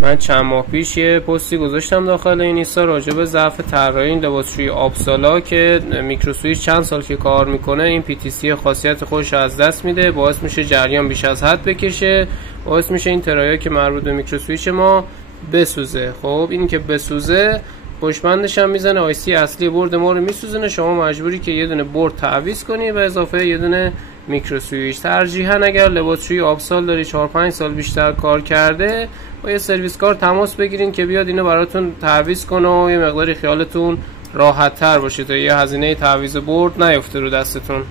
من چند ماه پیش یه پستی گذاشتم داخل این اینستا راجع به ضعف طراحی این لباسشویی آبسالا که میکروسویچ چند سال که کار میکنه این PTC خاصیت خودش از دست میده، باعث میشه جریان بیش از حد بکشه، باعث میشه این ترایه که مربوط به میکروسویچ ما بسوزه. خب این که بسوزه پشمندش هم میزنه، آیسی اصلی برد ما رو میسوزونه، شما مجبوری که یه دونه برد تعویض کنی و اضافه یه دونه میکروسویچ. ترجیحاً اگر لباسشویی آبسال داری 4-5 سال بیشتر کار کرده با یه سرویس کار تماس بگیرین که بیاد اینو براتون تعویض کنه و یه مقداری خیالتون راحت تر باشه تا یه هزینه تعویض برد نیفته رو دستتون.